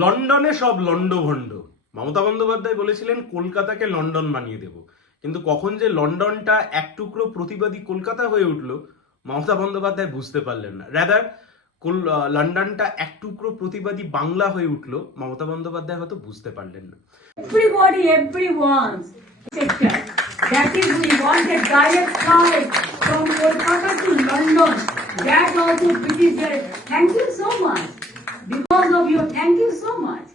লন্ডনে সব লন্ডভন্ড মমতা বন্দ্যোপাধ্যায় বলেছিলেন, কলকাতাকে লন্ডন বানিয়ে দেব। কিন্তু কখন যে লন্ডনটা এক টুকরো প্রতিবাদী কলকাতা হয়ে উঠল, মমতা বন্দ্যোপাধ্যায় বুঝতে পারলেন না। রাদার লন্ডনটা এক টুকরো প্রতিবাদী বাংলা হয়ে উঠল, মমতা বন্দ্যোপাধ্যায় হয়তো বুঝতে পারলেন না. That also British Thank you so much. Because of you, thank you so much.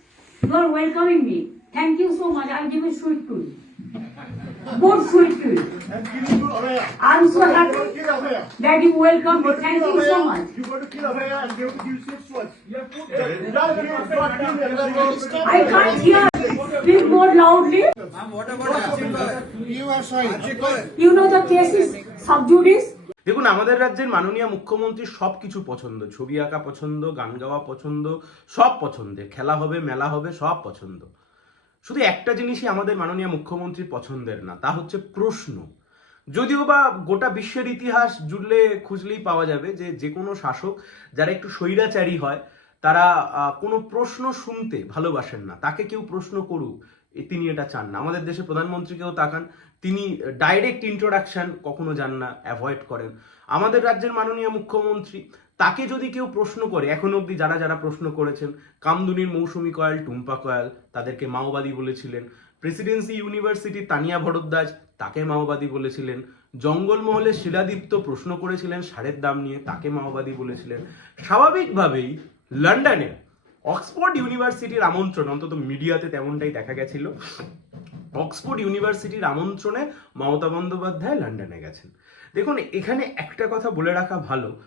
You are welcoming me. Thank you so much. I'll give a sweet to you. Good sweet to you. I'm so happy that you welcome me. Thank you so much. You go to Kilauea and they will give you six words. Without you, it's not given. I can't hear. Speak more loudly. You are sorry. You know the case is sub judice. দেখুন, আমাদের রাজ্যের মাননীয় মুখ্যমন্ত্রী সব কিছু পছন্দ। ছবি আঁকা পছন্দ, গান গাওয়া পছন্দ, সব পছন্দের। খেলা হবে, মেলা হবে, সব পছন্দ। শুধু একটা জিনিসই আমাদের মাননীয় মুখ্যমন্ত্রীর পছন্দের না, তা হচ্ছে প্রশ্ন। যদিও বা গোটা বিশ্বের ইতিহাস জুড়লে খুঁজলেই পাওয়া যাবে যে যে কোনো শাসক যারা একটু স্বৈরাচারী হয়, তারা কোনো প্রশ্ন শুনতে ভালোবাসেন না। তাকে কেউ প্রশ্ন করুক তিনি এটা চান না। আমাদের দেশে প্রধানমন্ত্রীকেও তাকান। তিনি ডাইরেক্ট ইন্ট্রোডাকশন কখনো যান না অ্যাভয়েড করেন। আমাদের রাজ্যের মাননীয় মুখ্যমন্ত্রী তাকে যদি কেউ প্রশ্ন করে, এখন অবধি যারা যারা প্রশ্ন করেছেন, কামদুনির মৌসুমি কয়াল, টুম্পা কয়াল, তাদেরকে মাওবাদী বলেছিলেন। প্রেসিডেন্সি ইউনিভার্সিটি তানিয়া ভরদ্বাজ তাকে মাওবাদী বলেছিলেন। জঙ্গলমহলে শিলাদীপ্ত প্রশ্ন করেছিলেন সারের দাম নিয়ে, তাকে মাওবাদী বলেছিলেন। স্বাভাবিকভাবেই লন্ডনে অক্সফোর্ড ইউনিভার্সিটির আমন্ত্রণ, অন্তত মিডিয়াতে তেমনটাই দেখা গেছিল। অক্সফোর্ড ইউনিভার্সিটির আমন্ত্রণে মমতা বন্দ্যোপাধ্যায় লন্ডনে গেছেন। দেখুন, এখানে একটা কথা বলে রাখা ভালো।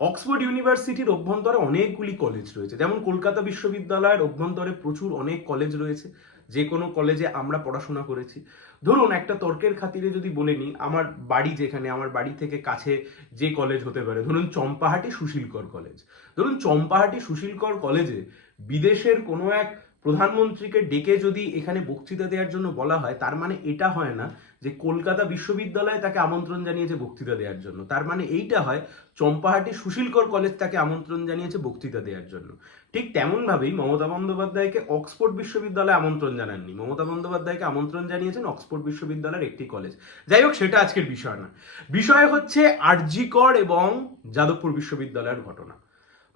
অক্সফোর্ড ইউনিভার্সিটির অভ্যন্তরে অনেকগুলি কলেজ রয়েছে। যেমন কলকাতা বিশ্ববিদ্যালয়ের অভ্যন্তরে প্রচুর অনেক কলেজ রয়েছে। যে কোনো কলেজে আমরা পড়াশোনা করেছি। ধরুন একটা তর্কের খাতিরে যদি বলে নিই, আমার বাড়ি যেখানে, আমার বাড়ি থেকে কাছে যে কলেজ হতে পারে, ধরুন চম্পাহাটি সুশীলকর কলেজ ধরুন চম্পাহাটি সুশীলকর কলেজে বিদেশের কোনো এক প্রধানমন্ত্রীকে ডেকে যদি এখানে বক্তৃতা দেওয়ার জন্য বলা হয়, তার মানে এটা হয় না যে কলকাতা বিশ্ববিদ্যালয় তাকে আমন্ত্রণ জানিয়েছে বক্তৃতা দেওয়ার জন্য। তার মানে এইটা হয়, চম্পাহাটি সুশীলকর কলেজ তাকে আমন্ত্রণ জানিয়েছে বক্তৃতা দেওয়ার জন্য। ঠিক তেমনভাবেই মমতা বন্দ্যোপাধ্যায়কে অক্সফোর্ড বিশ্ববিদ্যালয়ে আমন্ত্রণ জানাননি। মমতা বন্দ্যোপাধ্যায়কে আমন্ত্রণ জানিয়েছেন অক্সফোর্ড বিশ্ববিদ্যালয়ের একটি কলেজ। যাই হোক, সেটা আজকের বিষয় না। বিষয় হচ্ছে আরজিকর এবং যাদবপুর বিশ্ববিদ্যালয়ের ঘটনা।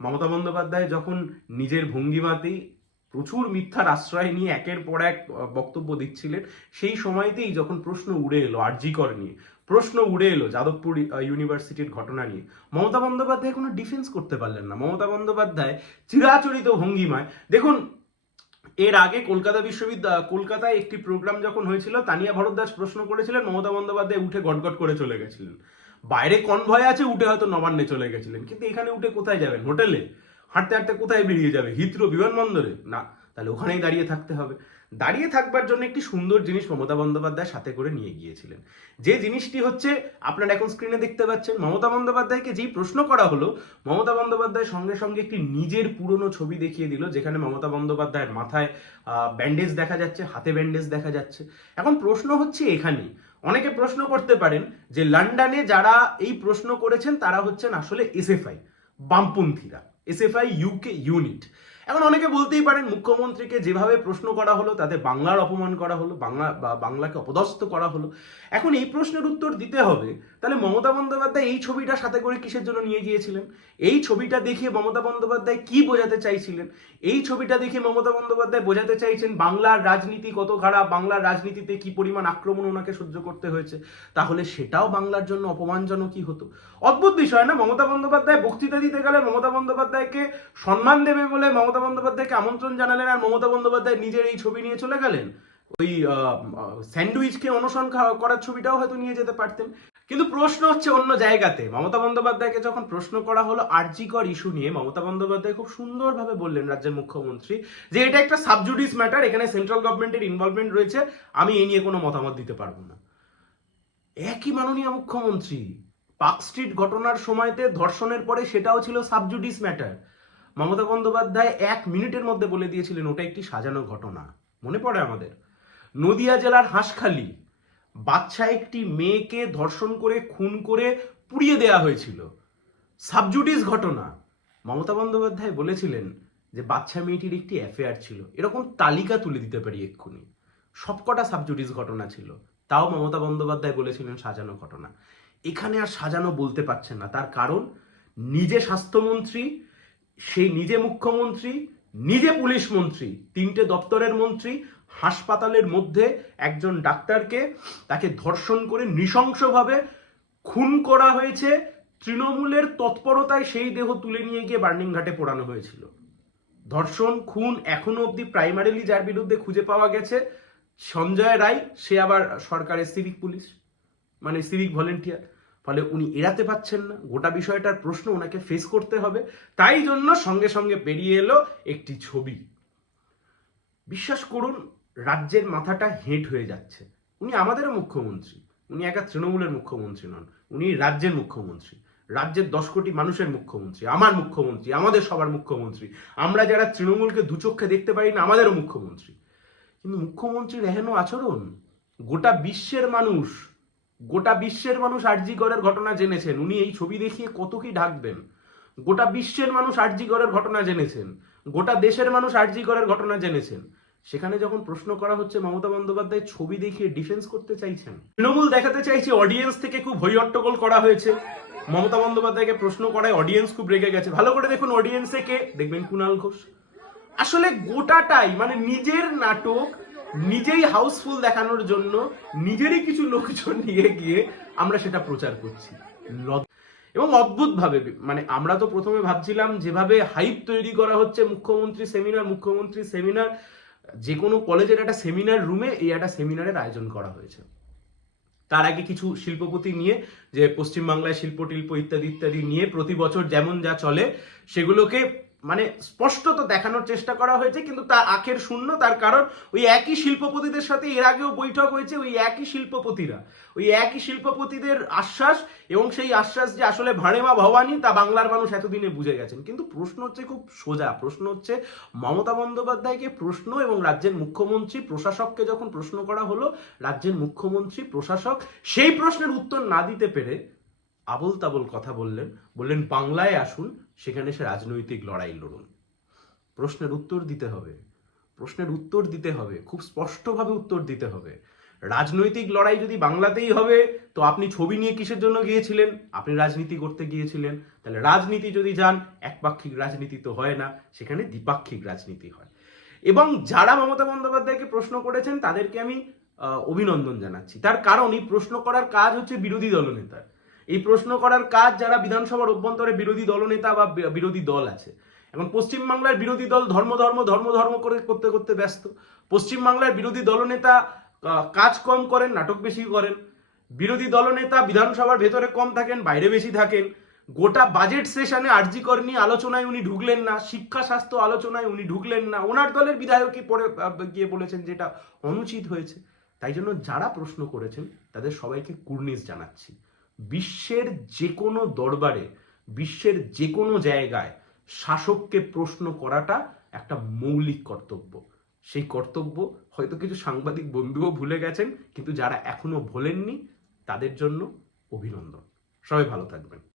মমতা বন্দ্যোপাধ্যায় যখন নিজের ভঙ্গিমাতেই প্রচুর মিথ্যার আশ্রয় নিয়ে একের পর এক বক্তব্য দিচ্ছিলেন। সেই সময়তেই যখন প্রশ্ন উড়ে এলো আরজিকর নিয়ে, প্রশ্ন উড়ে এলো যাদবপুর ইউনিভার্সিটির ঘটনা নিয়ে, মমতা বন্দ্যোপাধ্যায় কোনো ডিফেন্স করতে পারলেন না। মমতা বন্দ্যোপাধ্যায় চিরাচরিত ভঙ্গিমায়, দেখুন, এর আগে কলকাতা বিশ্ববিদ্যালয় কলকাতায় একটি প্রোগ্রাম যখন হয়েছিল, তানিয়া ভরদ্বাজ প্রশ্ন করেছিলেন, মমতা বন্দ্যোপাধ্যায় উঠে গটগট করে চলে গেছিলেন। বাইরে কনভয় আছে, উঠে হয়তো নবান্নে চলে গেছিলেন। কিন্তু এখানে উঠে কোথায় যাবেন? হোটেলে। হাঁটতে হাঁটতে কোথায় বেরিয়ে যাবে? হিথ্রো বিমানবন্দরে? না, তাহলে ওখানেই দাঁড়িয়ে থাকতে হবে। দাঁড়িয়ে থাকবার জন্য একটি সুন্দর জিনিস মমতা বন্দ্যোপাধ্যায় সাথে করে নিয়ে গিয়েছিলেন। যে জিনিসটি হচ্ছে, আপনারা এখন স্ক্রিনে দেখতে পাচ্ছেন, মমতা বন্দ্যোপাধ্যায়কে যেই প্রশ্ন করা হলো, মমতা বন্দ্যোপাধ্যায় সঙ্গে সঙ্গে একটি নিজের পুরনো ছবি দেখিয়ে দিল, যেখানে মমতা বন্দ্যোপাধ্যায়ের মাথায় ব্যান্ডেজ দেখা যাচ্ছে, হাতে ব্যান্ডেজ দেখা যাচ্ছে। এখন প্রশ্ন হচ্ছে এখানেই। অনেকে প্রশ্ন করতে পারেন যে লন্ডনে যারা এই প্রশ্ন করেছেন, তারা হচ্ছেন আসলে এসএফআই বামপন্থীরা। SFI UK unit এখন অনেকে বলতেই পারেন মুখ্যমন্ত্রীকে যেভাবে প্রশ্ন করা হলো, তাতে বাংলার অপমান করা হলো, বাংলা, বা বাংলাকে অপদস্থ করা হলো। এখন এই প্রশ্নের উত্তর দিতে হবে। তাহলে মমতা বন্দ্যোপাধ্যায় এই ছবিটা সাথে করে কিসের জন্য নিয়ে গিয়েছিলেন? এই ছবিটা দেখে মমতা বন্দ্যোপাধ্যায় কি বোঝাতে চাইছিলেন? এই ছবিটা দেখে মমতা বন্দ্যোপাধ্যায় বোঝাতে চাইছেন বাংলার রাজনীতি কত খারাপ, বাংলার রাজনীতিতে কি পরিমাণ আক্রমণ ওনাকে সহ্য করতে হয়েছে? তাহলে সেটাও বাংলার জন্য অপমানজনকই হতো? অদ্ভুত বিষয় না? মমতা বন্দ্যোপাধ্যায় বক্তৃতা দিতে গেলে মমতা বন্দ্যোপাধ্যায়কে সম্মান দেবে বলে মমতা বন্দ্যোপাধ্যায়কে আমন্ত্রণ জানালেন আর মমতা বন্দ্যোপাধ্যায় নিজের এই ছবি নিয়ে চলে গেলেন। ওই স্যান্ডউইচকে অনশন করার ছবিটাও হয়তো নিয়ে যেতে পারতেন। কিন্তু প্রশ্ন হচ্ছে অন্য জায়গাতে। মমতা বন্দ্যোপাধ্যায়কে যখন প্রশ্ন করা হলো আরজিকর ইস্যু নিয়ে, মমতা বন্দ্যোপাধ্যায় খুব সুন্দরভাবে বললেন রাজ্যের মুখ্যমন্ত্রী যে এটা একটা সাবজুডিস ম্যাটার, এখানে সেন্ট্রাল গভর্নমেন্টের ইনভলভমেন্ট রয়েছে, আমি এই নিয়ে কোনো মতামত দিতে পারব না। একই মাননীয় মুখ্যমন্ত্রী, পার্ক স্ট্রিট ঘটনার সময়তে ধর্ষণের পরে সেটাও ছিল সাবজুডিস ম্যাটার। মমতা বন্দ্যোপাধ্যায় এক মিনিটের মধ্যে বলে দিয়েছিলেন, ওটা একটি সাজানো ঘটনা। মনে পড়ে আমাদের। নদিয়া জেলার হাঁসখালি বাচ্চা একটি মেয়েকে ধর্ষণ করে, খুন করে পুড়িয়ে দেয়া হয়েছিল। সাবজুডিস ঘটনা। মমতা বন্দ্যোপাধ্যায় বলেছিলেন যে বাচ্চা মেয়েটির একটি অ্যাফেয়ার ছিল। এরকম তালিকা তুলে দিতে পারি এক্ষুনি। সবকটা সাবজুডিস ঘটনা ছিল। তাও মমতা বন্দ্যোপাধ্যায় বলেছিলেন সাজানো ঘটনা। এখানে আর সাজানো বলতে পারছেন না। তার কারণ, নিজে স্বাস্থ্যমন্ত্রী সেই নিজে মুখ্যমন্ত্রী, নিজে পুলিশ মন্ত্রী, তিনটে দপ্তরের মন্ত্রী, হাসপাতালের মধ্যে একজন ডাক্তারকে তাকে ধর্ষণ করে নৃশংসভাবে খুন করা হয়েছে। তৃণমূলের তৎপরতায় সেই দেহ তুলে নিয়ে গিয়ে বার্নিং ঘাটে পোড়ানো হয়েছিল। ধর্ষণ, খুন এখনও অবধি প্রাইমারিলি যার বিরুদ্ধে খুঁজে পাওয়া গেছে, সঞ্জয় রায়, সে আবার সরকারের সিভিক পুলিশ মানে সিভিক ভলেন্টিয়ার ফলে উনি এড়াতে পাচ্ছেন না। গোটা বিষয়টার প্রশ্ন ওনাকে ফেস করতে হবে। তাই জন্য সঙ্গে সঙ্গে বেরিয়ে এলো একটি ছবি। বিশ্বাস করুন, রাজ্যের মাথাটা হেঁট হয়ে যাচ্ছে। উনি আমাদেরও মুখ্যমন্ত্রী। উনি একা তৃণমূলের মুখ্যমন্ত্রী নন। উনি রাজ্যের মুখ্যমন্ত্রী। রাজ্যের দশ কোটি মানুষের মুখ্যমন্ত্রী। আমার মুখ্যমন্ত্রী, আমাদের সবার মুখ্যমন্ত্রী। আমরা যারা তৃণমূলকে দুচক্ষে দেখতে পারি না, আমাদেরও মুখ্যমন্ত্রী। কিন্তু মুখ্যমন্ত্রীর এহেন আচরণ, গোটা বিশ্বের মানুষ গোটা বিশ্বের মানুষ আরজি গড়ের ঘটনা জেনেছেন। উনি এই ছবি দেখিয়ে কত কি ঢাকবেন গোটা বিশ্বের মানুষ আরজি গড়ের ঘটনা জেনেছেন। গোটা দেশের মানুষ আরজি গড়ের ঘটনা জেনেছেন। সেখানে যখন প্রশ্ন করা হচ্ছে, মমতা বন্দ্যোপাধ্যায় ছবি দেখিয়ে ডিফেন্স করতে চাইছেন। তৃণমূল দেখাতে চাইছে অডিয়েন্স থেকে খুব হই হট্টগোল করা হয়েছে। মমতা বন্দ্যোপাধ্যায়কে প্রশ্ন করায় অডিয়েন্স খুব রেগে গেছে। ভালো করে দেখুন অডিয়েন্সে কে? দেখবেন কুণাল ঘোষ। আসলে গোটাটাই মানে নিজের নাটক নিজেই হাউসফুল দেখানোর জন্য নিজেরই কিছু লোকজন নিয়ে গিয়ে আমরা সেটা প্রচার করছি। এবং অদ্ভুতভাবে মানে আমরা তো প্রথমে ভাবছিলাম যেভাবে হাইপ তৈরি করা হচ্ছে মুখ্যমন্ত্রী সেমিনার মুখ্যমন্ত্রী সেমিনার যে কোনো কলেজের একটা সেমিনার রুমে এই একটা সেমিনারের আয়োজন করা হয়েছে। তার আগে কিছু শিল্পপতি নিয়ে, যে পশ্চিমবাংলায় শিল্প টিল্প ইত্যাদি ইত্যাদি নিয়ে প্রতি বছর যেমন যা চলে, সেগুলোকে মানে স্পষ্টত দেখানোর চেষ্টা করা হয়েছে, কিন্তু তা আখের শূন্য, তার কারণ ওই একই শিল্পপতিদের সাথে এর আগেও বৈঠক হয়েছে, ওই একই শিল্পপতিরা। ওই একই শিল্পপতিদের আশ্বাস এবং সেই আশ্বাস যে আসলে ভাড়েমা ভবানী, তা বাংলার মানুষ এতদিনে বুঝে গেছেন। কিন্তু প্রশ্ন হচ্ছে খুব সোজা, প্রশ্ন হচ্ছে মমতা বন্দ্যোপাধ্যায়কে প্রশ্ন এবং রাজ্যের মুখ্যমন্ত্রী, প্রশাসককে যখন প্রশ্ন করা হলো, রাজ্যের মুখ্যমন্ত্রী, প্রশাসক, সেই প্রশ্নের উত্তর না দিতে পেরে আবল তাবল কথা বললেন বললেন, বাংলায় আসুন, সেখানে সে রাজনৈতিক লড়াই লড়ুন। প্রশ্নের উত্তর দিতে হবে। প্রশ্নের উত্তর দিতে হবে, খুব স্পষ্টভাবে উত্তর দিতে হবে। রাজনৈতিক লড়াই যদি বাংলাতেই হবে, তো আপনি ছবি নিয়ে কিসের জন্য গিয়েছিলেন? আপনি রাজনীতি করতে গিয়েছিলেন। তাহলে রাজনীতি যদি যান, একপাক্ষিক রাজনীতি তো হয় না, সেখানে দ্বিপাক্ষিক রাজনীতি হয়। এবং যারা মমতা বন্দ্যোপাধ্যায়কে প্রশ্ন করেছেন, তাদেরকে আমি অভিনন্দন জানাচ্ছি। তার কারণ এই প্রশ্ন করার কাজ হচ্ছে বিরোধী দলনেতার। এই প্রশ্ন করার কাজ যারা বিধানসভার অভ্যন্তরে বিরোধী দলনেতা বা বিরোধী দল আছে। এবং পশ্চিমবাংলার বিরোধী দল ধর্ম ধর্ম ধর্ম ধর্ম করে করতে করতে ব্যস্ত। পশ্চিমবাংলার বিরোধী দলনেতা কাজ কম করেন, নাটক বেশি করেন। বিরোধী দলনেতা বিধানসভার ভেতরে কম থাকেন, বাইরে বেশি থাকেন। গোটা বাজেট সেশনে আরজিকর নিয়ে আলোচনায় উনি ঢুকলেন না, শিক্ষা স্বাস্থ্য আলোচনায় উনি ঢুকলেন না। ওনার দলের বিধায়কই পরে গিয়ে বলেছেন যেটা অনুচিত হয়েছে। তাই জন্য যারা প্রশ্ন করেছেন, তাদের সবাইকে কুর্নিশ জানাচ্ছি। বিশ্বের যে কোনো দরবারে, বিশ্বের যে কোনো জায়গায় শাসককে প্রশ্ন করাটা একটা মৌলিক কর্তব্য। সেই কর্তব্য হয়তো কিছু সাংবাদিক বন্ধুও ভুলে গেছেন, কিন্তু যারা এখনও ভোলেননি, তাদের জন্য অভিনন্দন। সবাই ভালো থাকবেন।